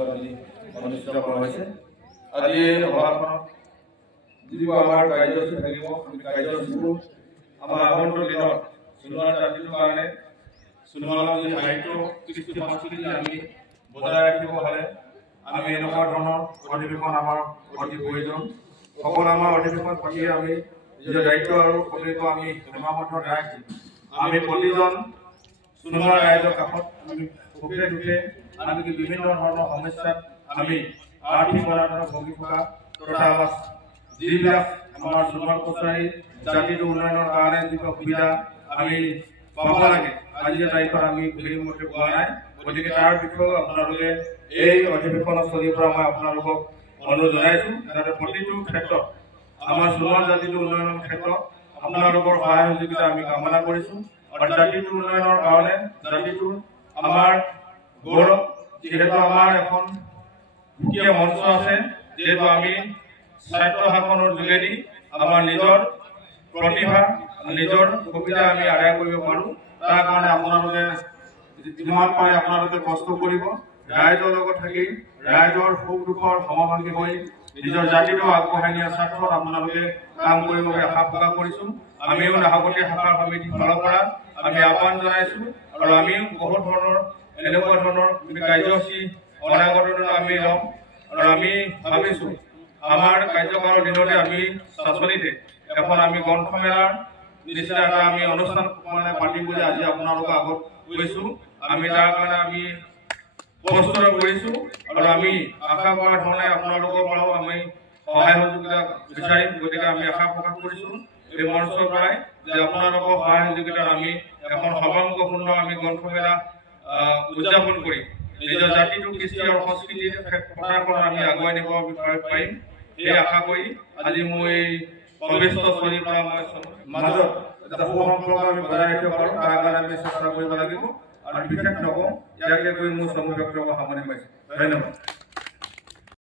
অনুষ্ঠিত কৰা হৈছে। আজি সভাখনত যিবোৰ আমাৰ কাৰ্যসূচী থাকিব কাৰ্যসূচীবোৰ আমাৰ আগন্তুক দিনত সোণোৱাল জাতিটোৰ কাৰণে সোণোৱালৰ যি সাহিত্য কৃষ্টি সংস্কৃতি আমি বজাই ৰাখিব হ'লে আমি এনেকুৱা ধৰণৰ অধিৱেশন আমাৰ অতি প্ৰয়োজন। সকলো আমাৰ অধিৱেশন পাতি আমি নিজৰ দায়িত্ব আৰু কৰ্তব্য আমি সীমাবদ্ধ ৰাখি আমি প্ৰতিজন সোণোৱাল ৰাইজৰ কাষত আমি সুখে দুখে আনকি বিভিন্ন ধৰণৰ সমস্যাত আমি আৰ্থিক অনাটনৰ ভুগি থকা তথা আমাৰ যিবিলাক আমাৰ সোণোৱাল কছাৰী জাতিটোৰ উন্নয়নৰ কাৰণে যিবিলাক সুবিধা আমি পাব লাগে আজিৰ তাৰিখত আমি সেইমতে পোৱা নাই। গতিকে তাৰ বিষয়েও আপোনালোকে এই অধিৱেশনস্থলীৰ পৰা মই আপোনালোকক অনুৰোধ জনাইছোঁ যাতে প্ৰতিটো ক্ষেত্ৰত আমাৰ সোণোৱাল জাতিটোৰ উন্নয়নৰ ক্ষেত্ৰত আপোনালোকৰ সহায় সহযোগিতা আমি কামনা কৰিছোঁ। আৰু জাতিটোৰ উন্নয়নৰ কাৰণে জাতিটোৰ আমাৰ গৌৰৱ যিহেতু আমাৰ এখন সুকীয়া মঞ্চ আছে যিহেতু আমি স্বায়ত্ত শাসনৰ যোগেদি আমাৰ নিজৰ প্ৰতিভা নিজৰ সুবিধা আমি আদায় কৰিব পাৰোঁ। তাৰ কাৰণে আপোনালোকে যিমান পাৰে আপোনালোকে কষ্ট কৰিব ৰাইজৰ লগত থাকি ৰাইজৰ সুখ দুখৰ সমভাগী হৈ নিজৰ জাতিটো আগবঢ়াই নিয়াৰ স্বাৰ্থত আপোনালোকে কাম কৰিব বুলি আশা প্ৰকাশ কৰিছোঁ। আমিও নাহৰকটীয়া শাখাৰ সমিতিৰ ফালৰ পৰা আমি আহ্বান জনাইছোঁ আৰু আমিও বহুত ধৰণৰ এনেকুৱা ধৰণৰ কাৰ্যসূচী অনাগত দিনত আমি ল'ম আৰু আমি ভাবিছোঁ আমাৰ কাৰ্যকালৰ দিনতে আমি চাচনিতে এখন আমি গ্ৰন্থমেলাৰ নিচিনা এটা আমি অনুষ্ঠান মানে পাতিম বুলি আজি আপোনালোকৰ আগত কৈছোঁ। আমি তাৰ কাৰণে আমি প্ৰস্তুত কৰিছোঁ আৰু আমি আশা কৰা ধৰণে আপোনালোকৰ পৰাও আমি সহায় সহযোগিতা বিচাৰিম। গতিকে আমি আশা প্ৰকাশ কৰিছোঁ এই মঞ্চৰ পৰাই যে আপোনালোকৰ সহায় সহযোগিতাত আমি এখন সৰ্বাংগ সুন্দৰ আমি গ্ৰন্থমেলা উদযাপন কৰি নিজৰ জাতিটোৰ কৃষ্টি আৰু সংস্কৃতিৰ প্ৰসাৰখন আমি আগুৱাই নিব পাৰিম সেই আশা কৰি আজি মই এই প্ৰৱেশস্থলীৰ পৰা মই মাজত এটা সুসম্পৰ্ক আমি বজাই ৰাখিব পাৰোঁ তাৰ কাৰণে আমি চেষ্টা কৰিব লাগিব আৰু বিশেষ নকওঁ ইয়াকে কৰি মোৰ চমু ব্যক্তিগত সামৰণি মাৰিছোঁ। ধন্যবাদ।